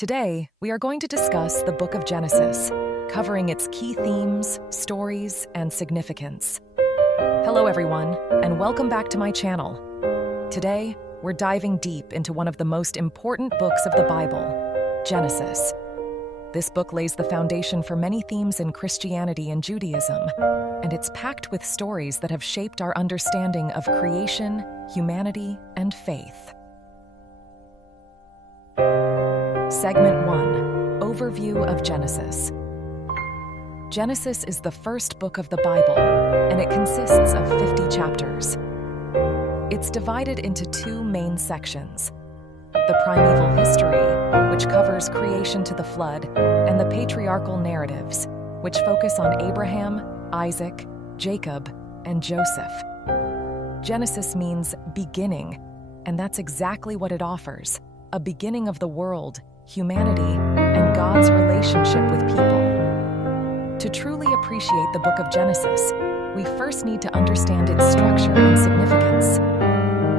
Today, we are going to discuss the book of Genesis, covering its key themes, stories, and significance. Hello, everyone, and welcome back to my channel. Today, we're diving deep into one of the most important books of the Bible, Genesis. This book lays the foundation for many themes in Christianity and Judaism, and it's packed with stories that have shaped our understanding of creation, humanity, and faith. Segment 1. Overview of Genesis. Genesis is the first book of the Bible, and it consists of 50 chapters. It's divided into two main sections: the primeval history, which covers creation to the flood, and the patriarchal narratives, which focus on Abraham, Isaac, Jacob, and Joseph. Genesis means beginning, and that's exactly what it offers: a beginning of the world, humanity, and God's relationship with people. To truly appreciate the book of Genesis, we first need to understand its structure and significance.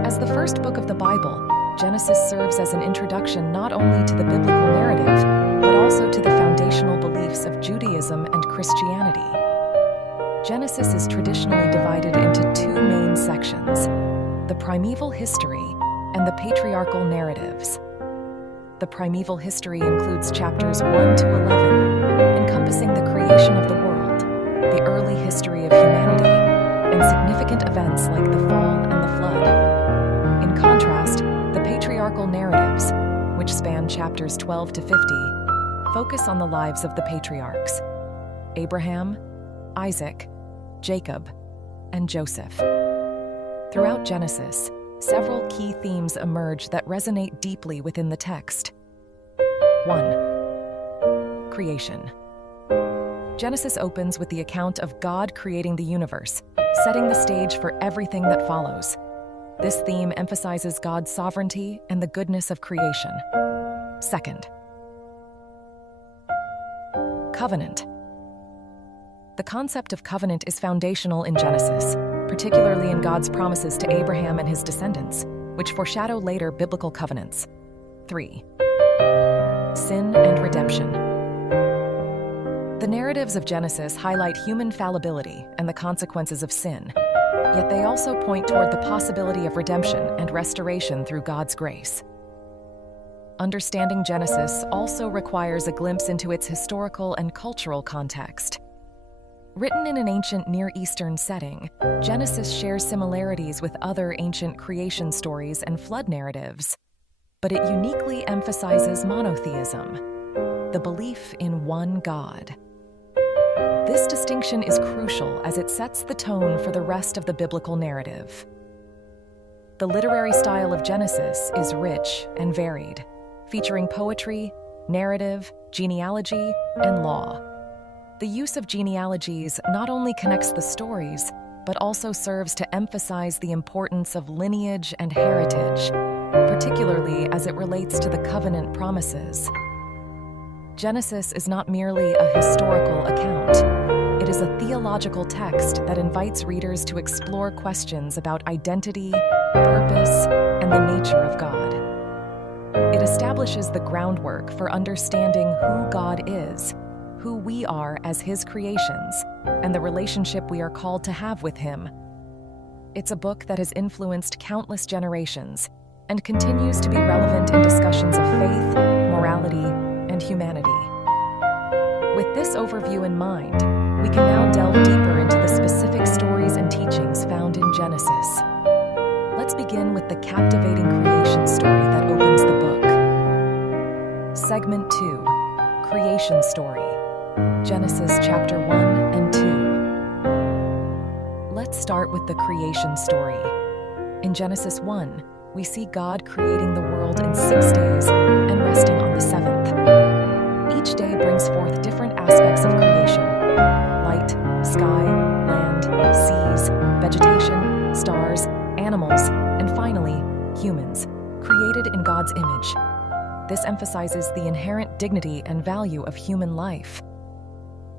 As the first book of the Bible, Genesis serves as an introduction not only to the biblical narrative, but also to the foundational beliefs of Judaism and Christianity. Genesis is traditionally divided into two main sections: the primeval history and the patriarchal narratives. The primeval history includes chapters 1 to 11, encompassing the creation of the world, the early history of humanity, and significant events like the fall and the flood. In contrast, the patriarchal narratives, which span chapters 12 to 50, focus on the lives of the patriarchs: Abraham, Isaac, Jacob, and Joseph. Throughout Genesis, several key themes emerge that resonate deeply within the text. 1. Creation. Genesis opens with the account of God creating the universe, setting the stage for everything that follows. This theme emphasizes God's sovereignty and the goodness of creation. 2. Covenant. The concept of covenant is foundational in Genesis, particularly in God's promises to Abraham and his descendants, which foreshadow later biblical covenants. 3. Sin and redemption. The narratives of Genesis highlight human fallibility and the consequences of sin, yet they also point toward the possibility of redemption and restoration through God's grace. Understanding Genesis also requires a glimpse into its historical and cultural context. Written in an ancient Near Eastern setting, Genesis shares similarities with other ancient creation stories and flood narratives, but it uniquely emphasizes monotheism, the belief in one God. This distinction is crucial as it sets the tone for the rest of the biblical narrative. The literary style of Genesis is rich and varied, featuring poetry, narrative, genealogy, and law. The use of genealogies not only connects the stories, but also serves to emphasize the importance of lineage and heritage, particularly as it relates to the covenant promises. Genesis is not merely a historical account. It is a theological text that invites readers to explore questions about identity, purpose, and the nature of God. It establishes the groundwork for understanding who God is, who we are as His creations, and the relationship we are called to have with Him. It's a book that has influenced countless generations and continues to be relevant in discussions of faith, morality, and humanity. With this overview in mind, we can now delve deeper into the specific stories and teachings found in Genesis. Let's begin with the captivating creation story that opens the book. Segment 2. Creation story. Genesis chapter 1 and 2. Let's start with the creation story. In Genesis 1, we see God creating the world in 6 days and resting on the seventh. Each day brings forth different aspects of creation: light, sky, land, seas, vegetation, stars, animals, and finally, humans, created in God's image. This emphasizes the inherent dignity and value of human life.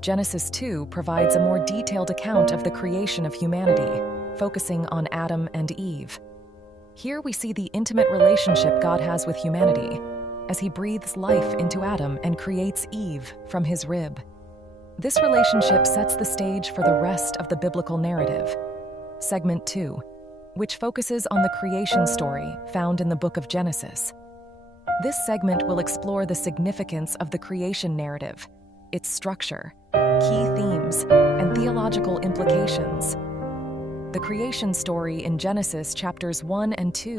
Genesis 2 provides a more detailed account of the creation of humanity, focusing on Adam and Eve. Here we see the intimate relationship God has with humanity, as he breathes life into Adam and creates Eve from his rib. This relationship sets the stage for the rest of the biblical narrative. Segment 2, which focuses on the creation story found in the book of Genesis. This segment will explore the significance of the creation narrative, its structure, key themes, and theological implications. The creation story in Genesis chapters 1 and 2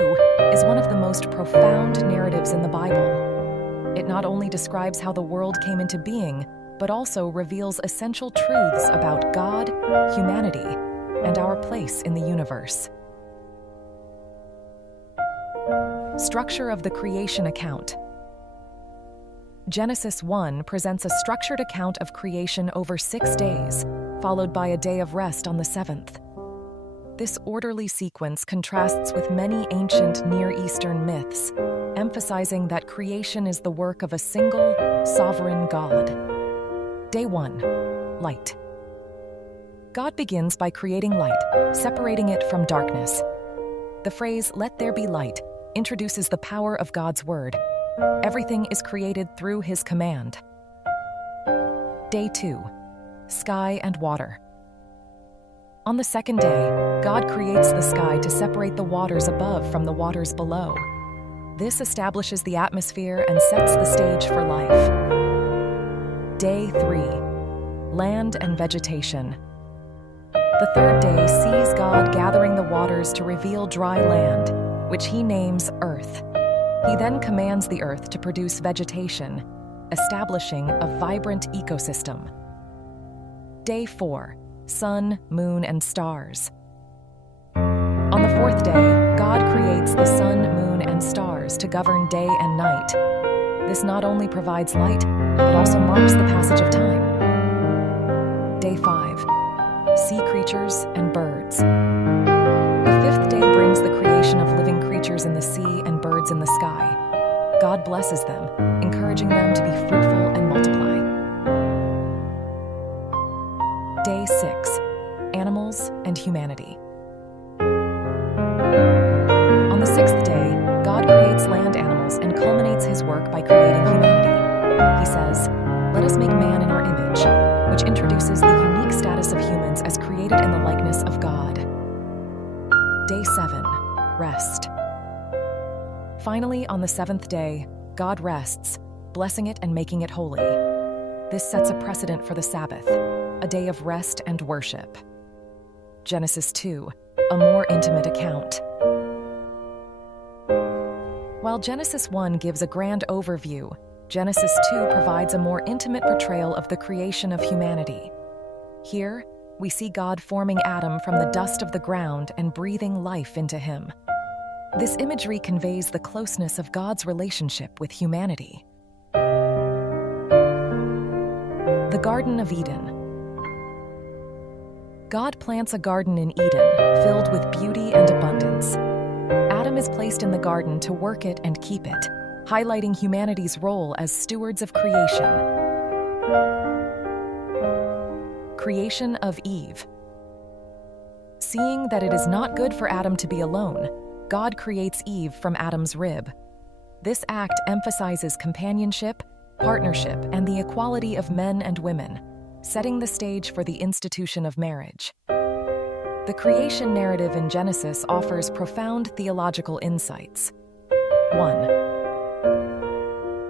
is one of the most profound narratives in the Bible. It not only describes how the world came into being, but also reveals essential truths about God, humanity, and our place in the universe. Structure of the creation account. Genesis 1 presents a structured account of creation over 6 days, followed by a day of rest on the 7th. This orderly sequence contrasts with many ancient Near Eastern myths, emphasizing that creation is the work of a single, sovereign God. Day 1. Light. God begins by creating light, separating it from darkness. The phrase, "Let there be light," introduces the power of God's word. Everything is created through his command. Day 2. Sky and water. On the second day, God creates the sky to separate the waters above from the waters below. This establishes the atmosphere and sets the stage for life. Day 3. Land and vegetation. The third day sees God gathering the waters to reveal dry land, which he names earth. He then commands the earth to produce vegetation, establishing a vibrant ecosystem. Day 4. Sun, moon, and stars. On the fourth day, God creates the sun, moon, and stars to govern day and night. This not only provides light, but also marks the passage of time. Day 5. Sea creatures and birds. The fifth day brings the creation of living creatures in the sea and birds in the sky. God blesses them, encouraging them to be fruitful and multiply. Day 6. Animals and humanity. On the sixth day, God creates land animals and culminates his work by creating humanity. He says, "Let us make man in our image," which introduces the unique status of humans as created in the likeness of God. Day 7. Rest. Finally, on the seventh day, God rests, blessing it and making it holy. This sets a precedent for the Sabbath, a day of rest and worship. Genesis 2, a more intimate account. While Genesis 1 gives a grand overview, Genesis 2 provides a more intimate portrayal of the creation of humanity. Here, we see God forming Adam from the dust of the ground and breathing life into him. This imagery conveys the closeness of God's relationship with humanity. The Garden of Eden. God plants a garden in Eden, filled with beauty and abundance. Adam is placed in the garden to work it and keep it, highlighting humanity's role as stewards of creation. Creation of Eve. Seeing that it is not good for Adam to be alone, God creates Eve from Adam's rib. This act emphasizes companionship, partnership, and the equality of men and women, setting the stage for the institution of marriage. The creation narrative in Genesis offers profound theological insights. 1.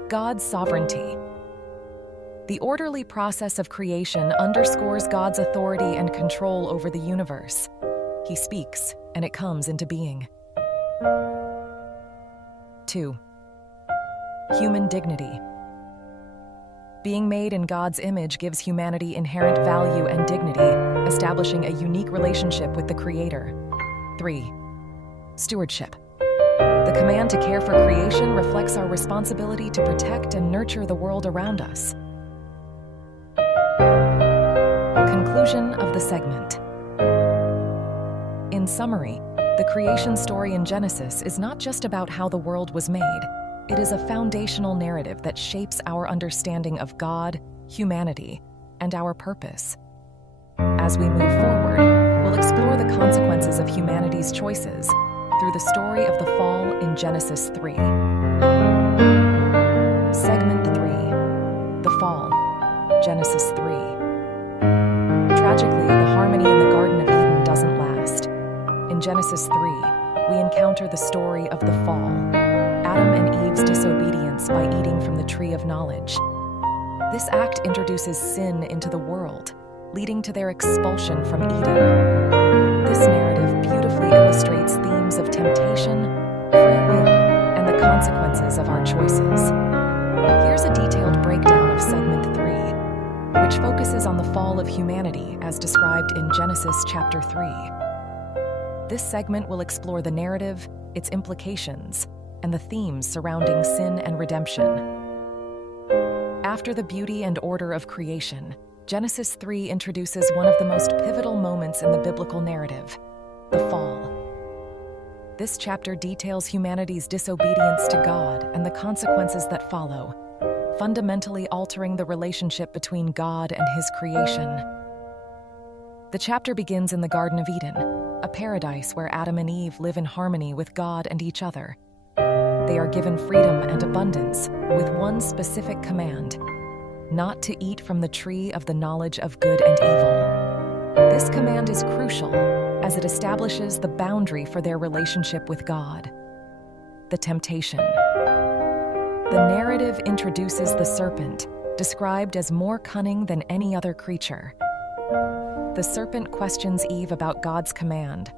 God's sovereignty. The orderly process of creation underscores God's authority and control over the universe. He speaks, and it comes into being. 2. Human dignity. Being made in God's image gives humanity inherent value and dignity, establishing a unique relationship with the Creator. 3. Stewardship. The command to care for creation reflects our responsibility to protect and nurture the world around us. Conclusion of the segment. In summary, the creation story in Genesis is not just about how the world was made. It is a foundational narrative that shapes our understanding of God, humanity, and our purpose. As we move forward, we'll explore the consequences of humanity's choices through the story of the fall in Genesis 3. Genesis 3. Tragically, the harmony in the Garden of Eden doesn't last. In Genesis 3, we encounter the story of the fall, Adam and Eve's disobedience by eating from the tree of knowledge. This act introduces sin into the world, leading to their expulsion from Eden. This narrative beautifully illustrates themes of temptation, free will, and the consequences of our choices. Here's a detailed breakdown of segment 3, which focuses on the fall of humanity as described in Genesis chapter 3. This segment will explore the narrative, its implications, and the themes surrounding sin and redemption. After the beauty and order of creation, Genesis 3 introduces one of the most pivotal moments in the biblical narrative, the fall. This chapter details humanity's disobedience to God and the consequences that follow, fundamentally altering the relationship between God and His creation. The chapter begins in the Garden of Eden, a paradise where Adam and Eve live in harmony with God and each other. They are given freedom and abundance with one specific command: not to eat from the tree of the knowledge of good and evil. This command is crucial as it establishes the boundary for their relationship with God. The temptation. The narrative introduces the serpent, described as more cunning than any other creature. The serpent questions Eve about God's command,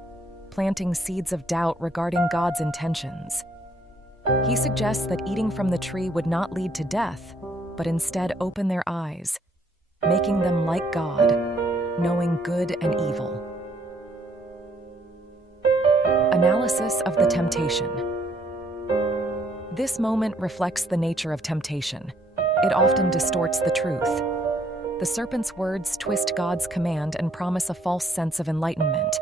planting seeds of doubt regarding God's intentions. He suggests that eating from the tree would not lead to death, but instead open their eyes, making them like God, knowing good and evil. Analysis of the temptation. This moment reflects the nature of temptation. It often distorts the truth. The serpent's words twist God's command and promise a false sense of enlightenment.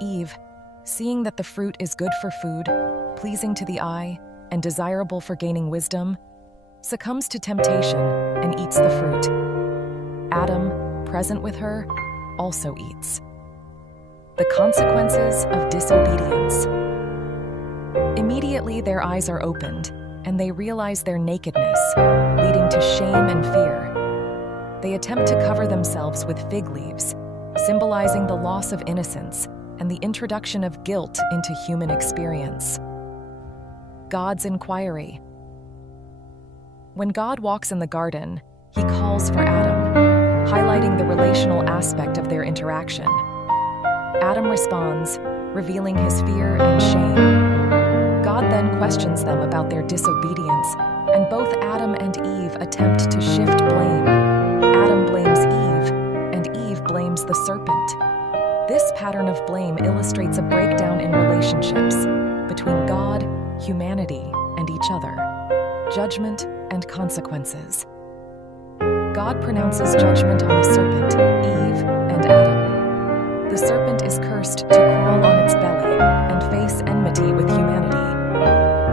Eve, seeing that the fruit is good for food, pleasing to the eye, and desirable for gaining wisdom, succumbs to temptation and eats the fruit. Adam, present with her, also eats. The consequences of disobedience. Immediately, their eyes are opened, and they realize their nakedness, leading to shame and fear. They attempt to cover themselves with fig leaves, symbolizing the loss of innocence and the introduction of guilt into human experience. God's inquiry. When God walks in the garden, He calls for Adam, highlighting the relational aspect of their interaction. Adam responds, revealing his fear and shame. God then questions them about their disobedience, and both Adam and Eve attempt to shift blame. Adam blames Eve, and Eve blames the serpent. This pattern of blame illustrates a breakdown in relationships between God, humanity, and each other. Judgment and consequences. God pronounces judgment on the serpent, Eve, and Adam. The serpent is cursed to crawl on its belly and face enmity with humanity.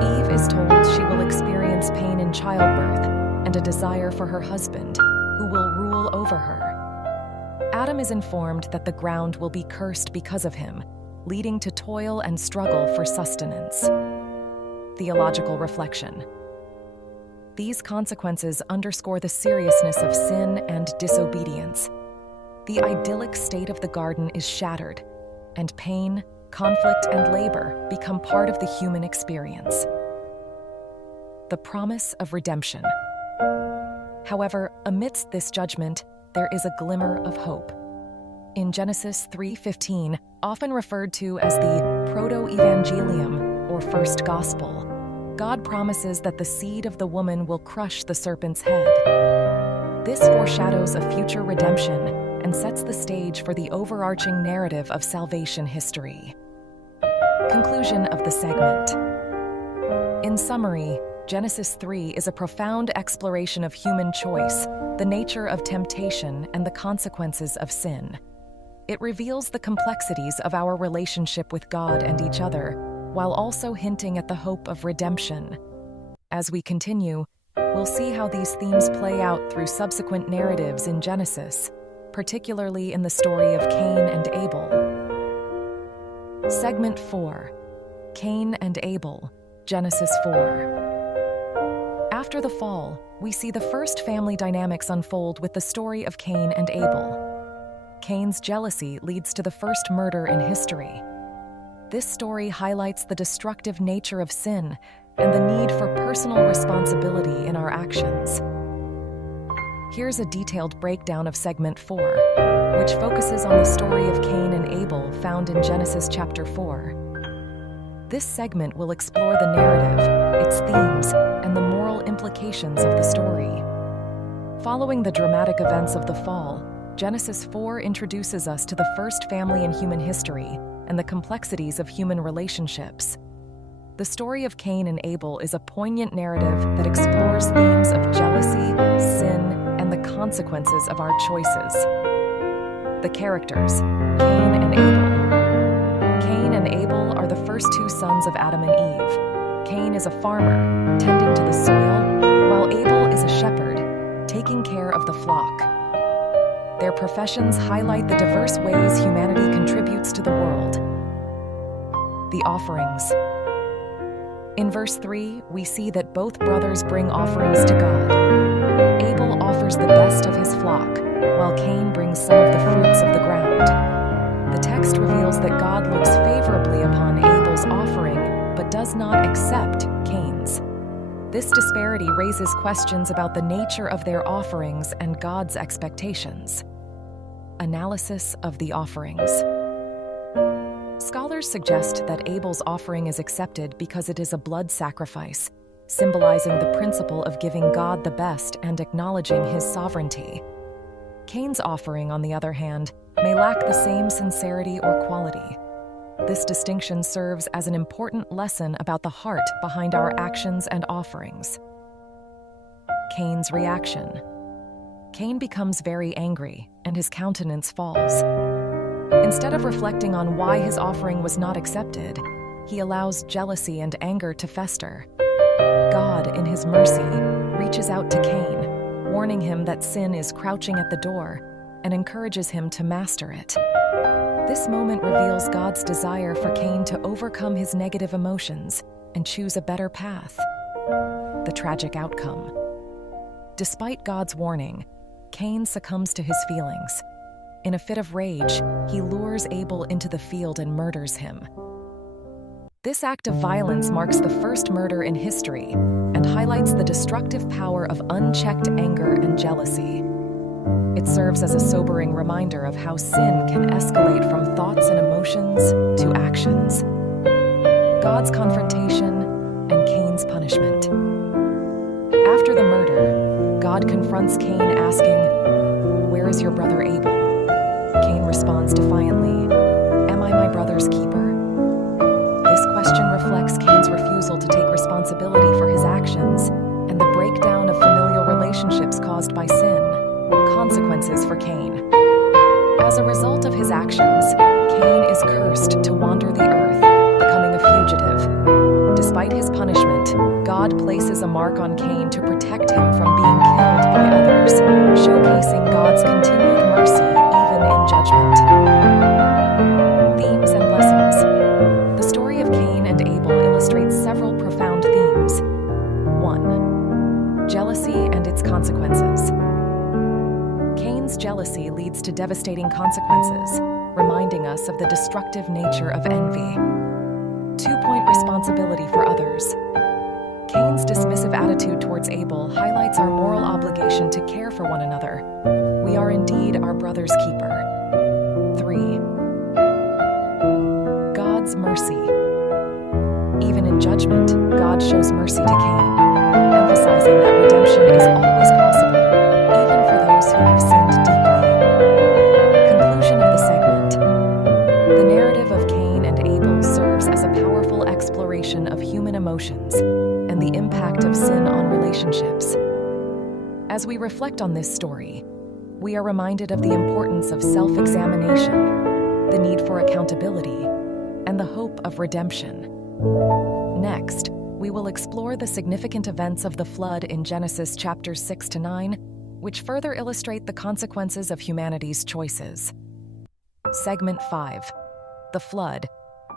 Eve is told she will experience pain in childbirth and a desire for her husband, who will rule over her. Adam is informed that the ground will be cursed because of him, leading to toil and struggle for sustenance. Theological reflection. These consequences underscore the seriousness of sin and disobedience. The idyllic state of the garden is shattered, and pain, conflict, and labor become part of the human experience. The promise of redemption. However, amidst this judgment, there is a glimmer of hope. In Genesis 3:15, often referred to as the proto-evangelium, or first gospel, God promises that the seed of the woman will crush the serpent's head. This foreshadows a future redemption and sets the stage for the overarching narrative of salvation history. Conclusion of the segment. In summary, Genesis 3 is a profound exploration of human choice, the nature of temptation, and the consequences of sin. It reveals the complexities of our relationship with God and each other, while also hinting at the hope of redemption. As we continue, we'll see how these themes play out through subsequent narratives in Genesis, particularly in the story of Cain and Abel. Segment 4. Cain and Abel, Genesis 4. After the fall, we see the first family dynamics unfold with the story of Cain and Abel. Cain's jealousy leads to the first murder in history. This story highlights the destructive nature of sin and the need for personal responsibility in our actions. Here's a detailed breakdown of Segment 4, which focuses on the story of Cain and Abel found in Genesis chapter 4. This segment will explore the narrative, its themes, and the moral implications of the story. Following the dramatic events of the fall, Genesis 4 introduces us to the first family in human history and the complexities of human relationships. The story of Cain and Abel is a poignant narrative that explores themes of jealousy, sin, and the consequences of our choices. The characters, Cain and Abel. Cain and Abel are the first two sons of Adam and Eve. Cain is a farmer, tending to the soil, while Abel is a shepherd, taking care of the flock. Their professions highlight the diverse ways humanity contributes to the world. The offerings. In verse 3, we see that both brothers bring offerings to God. Abel offers the best of his flock, while Cain brings some of the fruits of the ground. The text reveals that God looks favorably upon Abel's offering, but does not accept Cain's. This disparity raises questions about the nature of their offerings and God's expectations. Analysis of the offerings. Scholars suggest that Abel's offering is accepted because it is a blood sacrifice, symbolizing the principle of giving God the best and acknowledging his sovereignty. Cain's offering, on the other hand, may lack the same sincerity or quality. This distinction serves as an important lesson about the heart behind our actions and offerings. Cain's reaction. Cain becomes very angry, and his countenance falls. Instead of reflecting on why his offering was not accepted, he allows jealousy and anger to fester. God, in his mercy, reaches out to Cain, warning him that sin is crouching at the door, and encourages him to master it. This moment reveals God's desire for Cain to overcome his negative emotions and choose a better path. The tragic outcome. Despite God's warning, Cain succumbs to his feelings. In a fit of rage, he lures Abel into the field and murders him. This act of violence marks the first murder in history and highlights the destructive power of unchecked anger and jealousy. It serves as a sobering reminder of how sin can escalate from thoughts and emotions to actions. God's confrontation and Cain's punishment. After the murder, God confronts Cain asking, "Where is your brother Abel?" Cain responds defiantly, "Am I my brother's keeper?" This question reflects Cain's refusal to take responsibility for his actions and the breakdown of familial relationships caused by sin. Consequences for Cain. As a result of his actions, Cain is cursed to wander the earth, becoming a fugitive. Despite his punishment, God places a mark on Cain to protect him from being killed by others, showcasing God's continued mercy even in judgment. Themes and lessons. The story of Cain and Abel illustrates several profound themes. 1. Jealousy and its consequences. Cain's jealousy leads to devastating consequences, reminding us of the destructive nature of envy. 2-point responsibility for others. Cain's dismissive attitude towards Abel highlights our moral obligation to care for one another. We are indeed our brother's keeper. 3. God's mercy. Even in judgment, God shows mercy to Cain, emphasizing that redemption is always possible, even for those who have sinned deeply. Conclusion of the segment. The narrative of Cain and Abel serves as a powerful exploration of human emotions and the impact of sin on relationships. As we reflect on this story, we are reminded of the importance of self-examination, the need for accountability, and the hope of redemption. Next, we will explore the significant events of the flood in Genesis chapters 6 to 9, which further illustrate the consequences of humanity's choices. Segment 5. The Flood,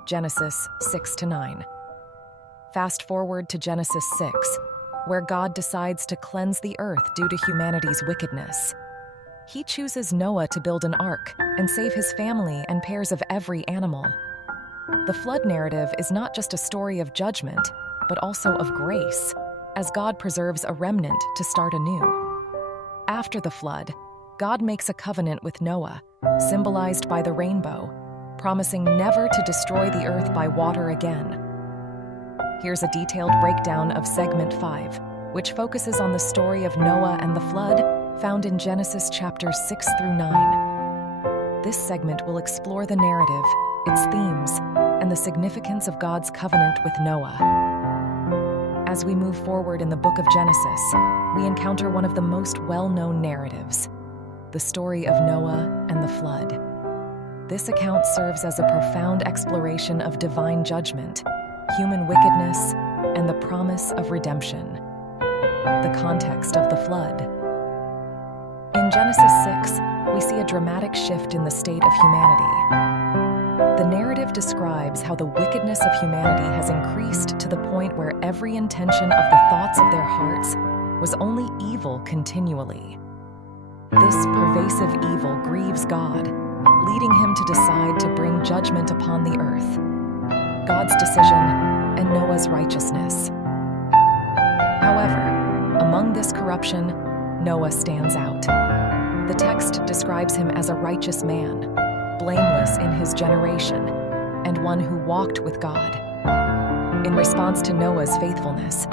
Genesis 6 to 9. Fast forward to Genesis 6, where God decides to cleanse the earth due to humanity's wickedness. He chooses Noah to build an ark and save his family and pairs of every animal. The flood narrative is not just a story of judgment, but also of grace, as God preserves a remnant to start anew. After the flood, God makes a covenant with Noah, symbolized by the rainbow, promising never to destroy the earth by water again. Here's a detailed breakdown of Segment 5, which focuses on the story of Noah and the flood, found in Genesis chapters 6 through 9. This segment will explore the narrative, its themes, and the significance of God's covenant with Noah. As we move forward in the book of Genesis, we encounter one of the most well-known narratives, the story of Noah and the flood. This account serves as a profound exploration of divine judgment, human wickedness, and the promise of redemption. The context of the flood. In Genesis 6, we see a dramatic shift in the state of humanity. The narrative describes how the wickedness of humanity has increased to the point where every intention of the thoughts of their hearts was only evil continually. This pervasive evil grieves God, leading him to decide to bring judgment upon the earth. God's decision and Noah's righteousness. However, among this corruption, Noah stands out. The text describes him as a righteous man, blameless in his generation, and one who walked with God. In response to Noah's faithfulness,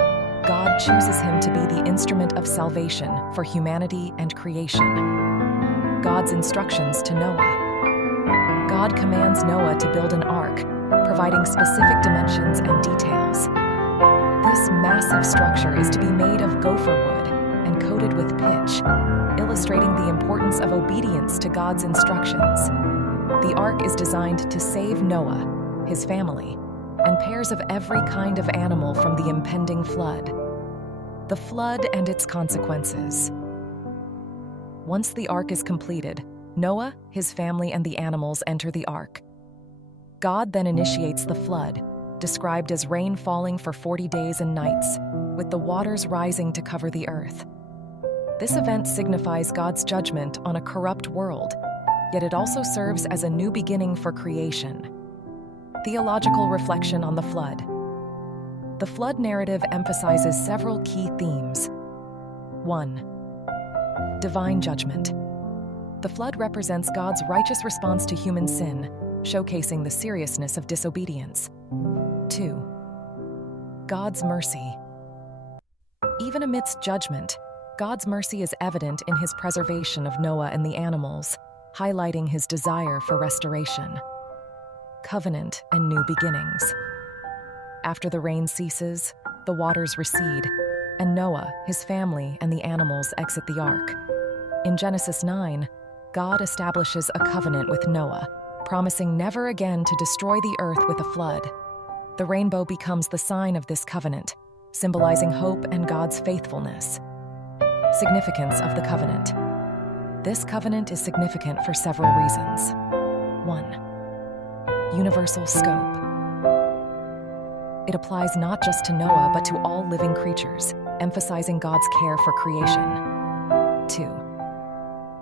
God chooses him to be the instrument of salvation for humanity and creation. God's instructions to Noah. God commands Noah to build an ark, providing specific dimensions and details. This massive structure is to be made of gopher wood and coated with pitch, illustrating the importance of obedience to God's instructions. The ark is designed to save Noah, his family, and pairs of every kind of animal from the impending flood. The flood and its consequences. Once the ark is completed, Noah, his family, and the animals enter the ark. God then initiates the flood, described as rain falling for 40 days and nights, with the waters rising to cover the earth. This event signifies God's judgment on a corrupt world, yet it also serves as a new beginning for creation. Theological reflection on the flood. The flood narrative emphasizes several key themes. 1. Divine judgment. The flood represents God's righteous response to human sin, showcasing the seriousness of disobedience. 2. God's mercy. Even amidst judgment, God's mercy is evident in his preservation of Noah and the animals, highlighting his desire for restoration. Covenant and new beginnings. After the rain ceases, the waters recede, and Noah, his family, and the animals exit the ark. In Genesis 9, God establishes a covenant with Noah, promising never again to destroy the earth with a flood. The rainbow becomes the sign of this covenant, symbolizing hope and God's faithfulness. Significance of the covenant. This covenant is significant for several reasons. 1. Universal scope. It applies not just to Noah, but to all living creatures, emphasizing God's care for creation. 2.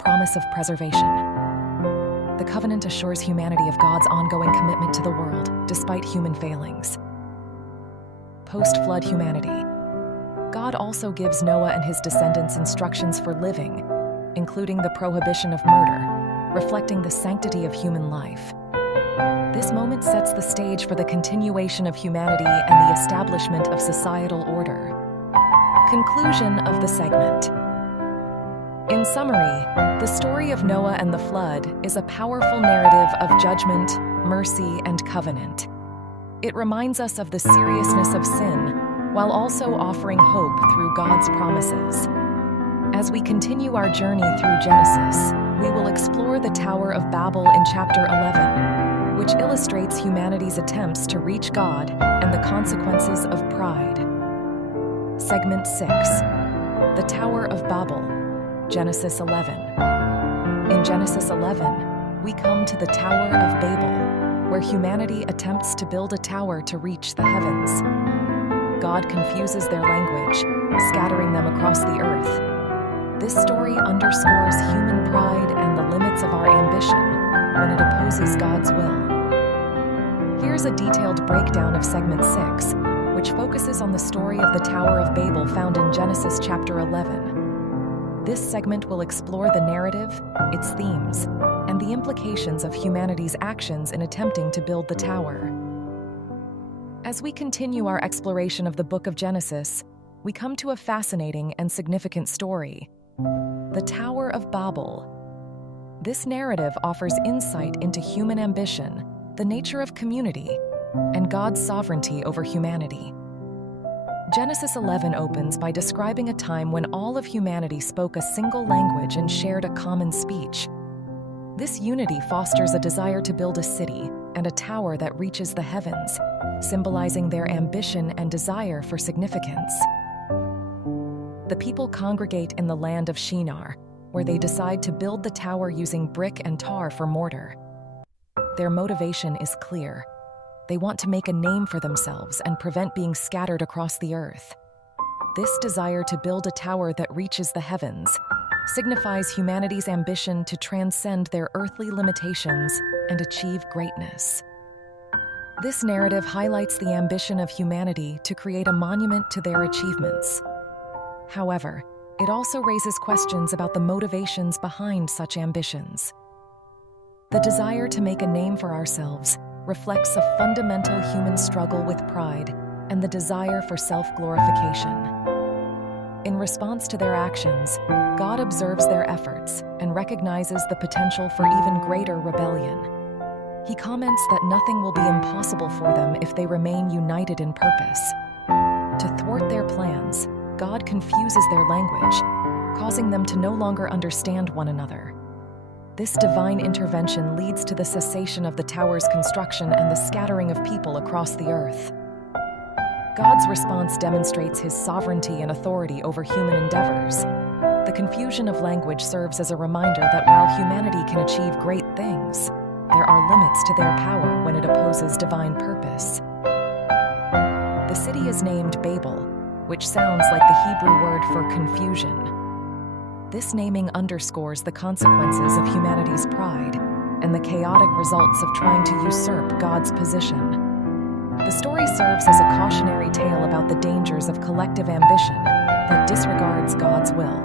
Promise of preservation. The covenant assures humanity of God's ongoing commitment to the world, despite human failings. Post-flood humanity. God also gives Noah and his descendants instructions for living, including the prohibition of murder, reflecting the sanctity of human life. This moment sets the stage for the continuation of humanity and the establishment of societal order. Conclusion of the segment. In summary, the story of Noah and the flood is a powerful narrative of judgment, mercy, and covenant. It reminds us of the seriousness of sin, while also offering hope through God's promises. As we continue our journey through Genesis, we will explore the Tower of Babel in chapter 11, which illustrates humanity's attempts to reach God and the consequences of pride. Segment 6. The Tower of Babel, Genesis 11. In Genesis 11, we come to the Tower of Babel, where humanity attempts to build a tower to reach the heavens. God confuses their language, scattering them across the earth. This story underscores human pride and the limits of our ambition when it opposes God's will. Here's a detailed breakdown of Segment 6, which focuses on the story of the Tower of Babel found in Genesis chapter 11. This segment will explore the narrative, its themes, and the implications of humanity's actions in attempting to build the tower. As we continue our exploration of the book of Genesis, we come to a fascinating and significant story: the Tower of Babel. This narrative offers insight into human ambition, the nature of community, and God's sovereignty over humanity. Genesis 11 opens by describing a time when all of humanity spoke a single language and shared a common speech. This unity fosters a desire to build a city and a tower that reaches the heavens, symbolizing their ambition and desire for significance. The people congregate in the land of Shinar, where they decide to build the tower using brick and tar for mortar. Their motivation is clear. They want to make a name for themselves and prevent being scattered across the earth. This desire to build a tower that reaches the heavens signifies humanity's ambition to transcend their earthly limitations and achieve greatness. This narrative highlights the ambition of humanity to create a monument to their achievements. However, it also raises questions about the motivations behind such ambitions. The desire to make a name for ourselves reflects a fundamental human struggle with pride and the desire for self-glorification. In response to their actions, God observes their efforts and recognizes the potential for even greater rebellion. He comments that nothing will be impossible for them if they remain united in purpose. To thwart their plans, God confuses their language, causing them to no longer understand one another. This divine intervention leads to the cessation of the tower's construction and the scattering of people across the earth. God's response demonstrates his sovereignty and authority over human endeavors. The confusion of language serves as a reminder that while humanity can achieve great things, there are limits to their power when it opposes divine purpose. The city is named Babel, which sounds like the Hebrew word for confusion. This naming underscores the consequences of humanity's pride and the chaotic results of trying to usurp God's position. The story serves as a cautionary tale about the dangers of collective ambition that disregards God's will.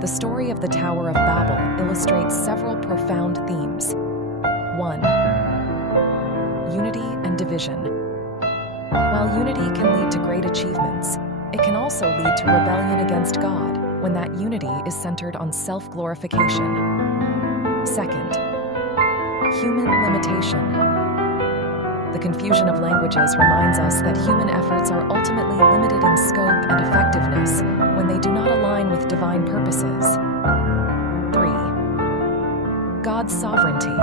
The story of the Tower of Babel illustrates several profound themes. 1. Unity and division. While unity can lead to great achievements, it can also lead to rebellion against God when that unity is centered on self-glorification. 2nd, human limitation. The confusion of languages reminds us that human efforts are ultimately limited in scope and effectiveness when they do not align with divine purposes. 3. God's sovereignty.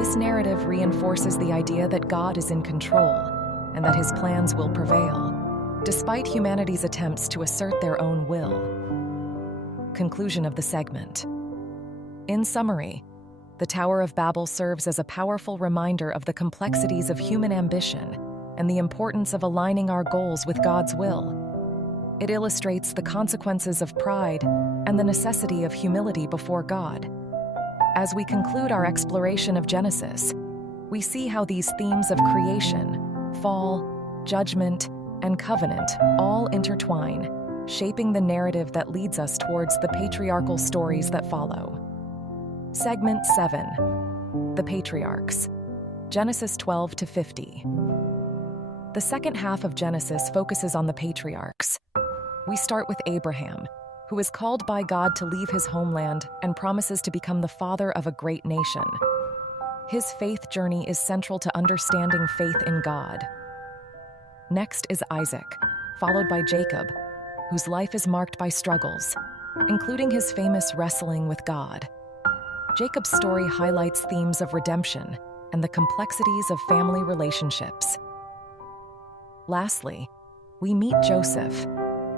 This narrative reinforces the idea that God is in control and that his plans will prevail, despite humanity's attempts to assert their own will. Conclusion of the segment. In summary, the Tower of Babel serves as a powerful reminder of the complexities of human ambition and the importance of aligning our goals with God's will. It illustrates the consequences of pride and the necessity of humility before God. As we conclude our exploration of Genesis, we see how these themes of creation, fall, judgment, and covenant all intertwine, shaping the narrative that leads us towards the patriarchal stories that follow. Segment 7. The Patriarchs. Genesis 12 to 50. The second half of Genesis focuses on the patriarchs. We start with Abraham, who is called by God to leave his homeland and promises to become the father of a great nation. His faith journey is central to understanding faith in God. Next is Isaac, followed by Jacob, whose life is marked by struggles, including his famous wrestling with God. Jacob's story highlights themes of redemption and the complexities of family relationships. Lastly, we meet Joseph,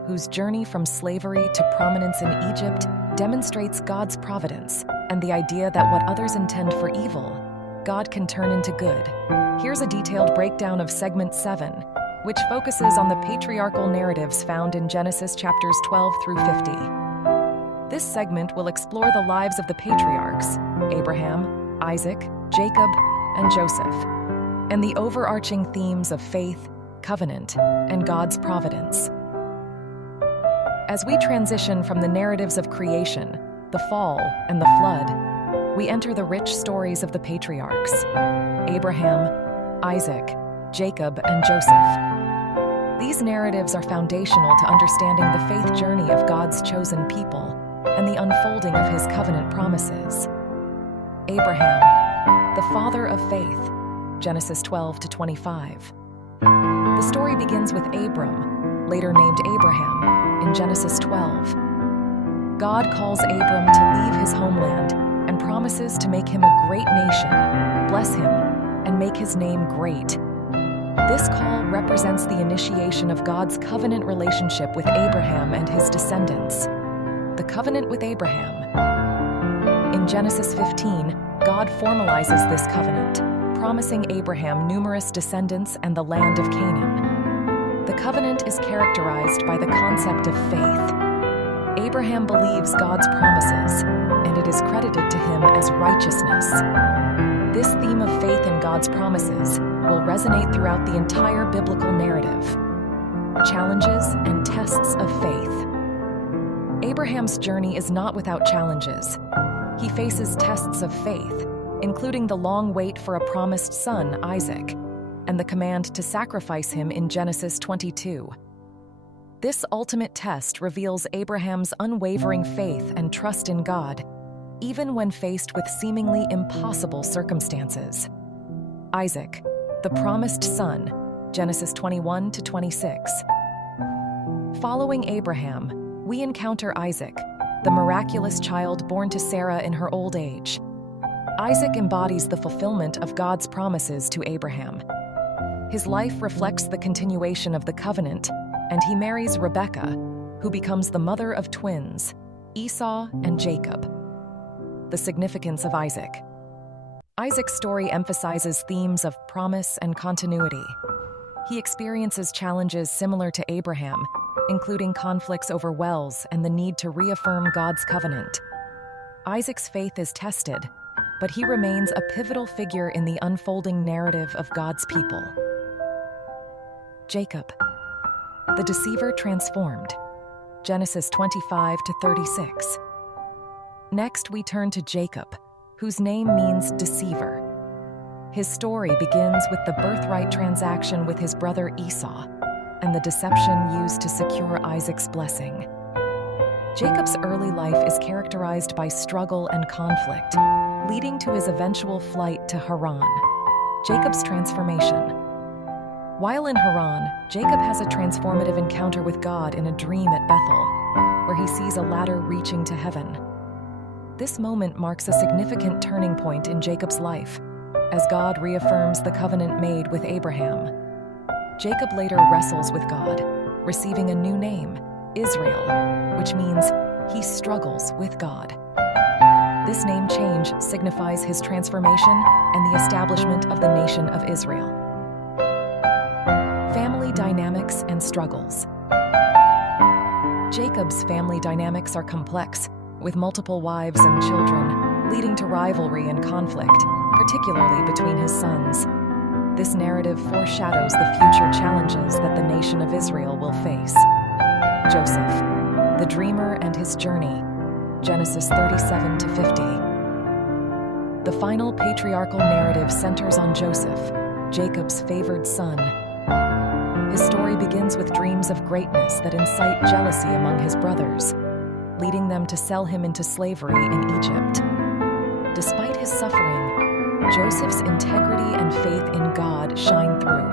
whose journey from slavery to prominence in Egypt demonstrates God's providence and the idea that what others intend for evil, God can turn into good. Here's a detailed breakdown of Segment 7, which focuses on the patriarchal narratives found in Genesis chapters 12 through 50. This segment will explore the lives of the patriarchs, Abraham, Isaac, Jacob, and Joseph, and the overarching themes of faith, covenant, and God's providence. As we transition from the narratives of creation, the fall, and the flood, we enter the rich stories of the patriarchs, Abraham, Isaac, Jacob, and Joseph. These narratives are foundational to understanding the faith journey of God's chosen people and the unfolding of his covenant promises. Abraham, the father of faith, Genesis 12 to 25. The story begins with Abram, later named Abraham, in Genesis 12. God calls Abram to leave his homeland and promises to make him a great nation, bless him, and make his name great. This call represents the initiation of God's covenant relationship with Abraham and his descendants. The covenant with Abraham. In Genesis 15, God formalizes this covenant, promising Abraham numerous descendants and the land of Canaan. The covenant is characterized by the concept of faith. Abraham believes God's promises, and it is credited to him as righteousness. This theme of faith in God's promises will resonate throughout the entire biblical narrative. Challenges and tests of faith. Abraham's journey is not without challenges. He faces tests of faith, including the long wait for a promised son, Isaac, and the command to sacrifice him in Genesis 22. This ultimate test reveals Abraham's unwavering faith and trust in God, even when faced with seemingly impossible circumstances. Isaac, the promised son, Genesis 21 to 26. Following Abraham, we encounter Isaac, the miraculous child born to Sarah in her old age. Isaac embodies the fulfillment of God's promises to Abraham. His life reflects the continuation of the covenant, and he marries Rebekah, who becomes the mother of twins, Esau and Jacob. The significance of Isaac. Isaac's story emphasizes themes of promise and continuity. He experiences challenges similar to Abraham, including conflicts over wells and the need to reaffirm God's covenant. Isaac's faith is tested, but he remains a pivotal figure in the unfolding narrative of God's people. Jacob, the deceiver transformed, Genesis 25 to 36. Next, we turn to Jacob, whose name means deceiver. His story begins with the birthright transaction with his brother Esau and the deception used to secure Isaac's blessing. Jacob's early life is characterized by struggle and conflict, leading to his eventual flight to Haran. Jacob's transformation. While in Haran, Jacob has a transformative encounter with God in a dream at Bethel, where he sees a ladder reaching to heaven. This moment marks a significant turning point in Jacob's life, as God reaffirms the covenant made with Abraham. Jacob later wrestles with God, receiving a new name, Israel, which means he struggles with God. This name change signifies his transformation and the establishment of the nation of Israel. Family dynamics and struggles. Jacob's family dynamics are complex, with multiple wives and children, leading to rivalry and conflict, particularly between his sons. This narrative foreshadows the future challenges that the nation of Israel will face. Joseph, the dreamer and his journey, Genesis 37 to 50. The final patriarchal narrative centers on Joseph, Jacob's favored son. His story begins with dreams of greatness that incite jealousy among his brothers, leading them to sell him into slavery in Egypt. Despite his suffering, Joseph's integrity and faith in God shine through.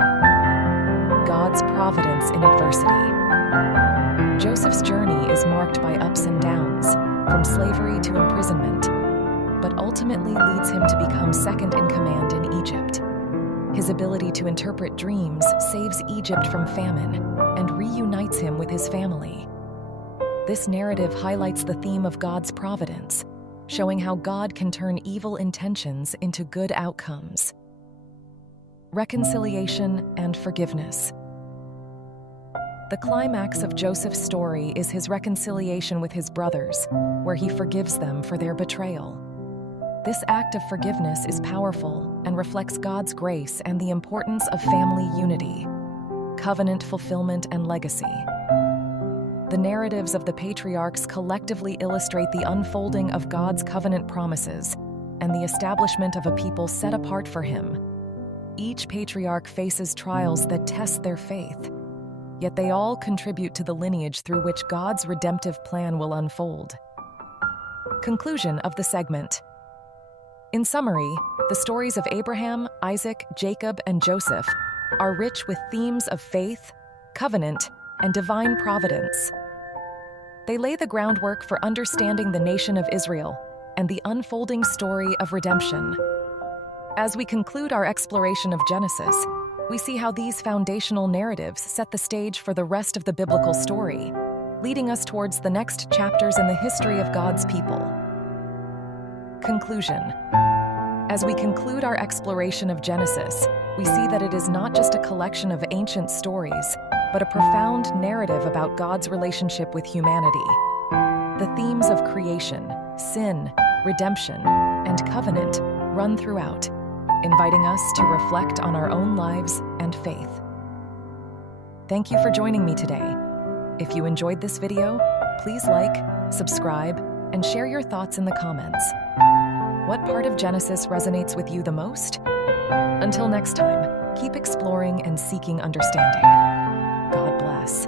God's providence in adversity. Joseph's journey is marked by ups and downs, from slavery to imprisonment, but ultimately leads him to become second in command in Egypt. His ability to interpret dreams saves Egypt from famine and reunites him with his family. This narrative highlights the theme of God's providence, showing how God can turn evil intentions into good outcomes. Reconciliation and forgiveness. The climax of Joseph's story is his reconciliation with his brothers, where he forgives them for their betrayal. This act of forgiveness is powerful and reflects God's grace and the importance of family unity, covenant fulfillment, and legacy. The narratives of the patriarchs collectively illustrate the unfolding of God's covenant promises and the establishment of a people set apart for Him. Each patriarch faces trials that test their faith, yet they all contribute to the lineage through which God's redemptive plan will unfold. Conclusion of the segment. In summary, the stories of Abraham, Isaac, Jacob, and Joseph are rich with themes of faith, covenant, and divine providence. They lay the groundwork for understanding the nation of Israel and the unfolding story of redemption. As we conclude our exploration of Genesis, we see how these foundational narratives set the stage for the rest of the biblical story, leading us towards the next chapters in the history of God's people. Conclusion. As we conclude our exploration of Genesis, we see that it is not just a collection of ancient stories, but a profound narrative about God's relationship with humanity. The themes of creation, sin, redemption, and covenant run throughout, inviting us to reflect on our own lives and faith. Thank you for joining me today. If you enjoyed this video, please like, subscribe, and share your thoughts in the comments. What part of Genesis resonates with you the most? Until next time, keep exploring and seeking understanding. God bless.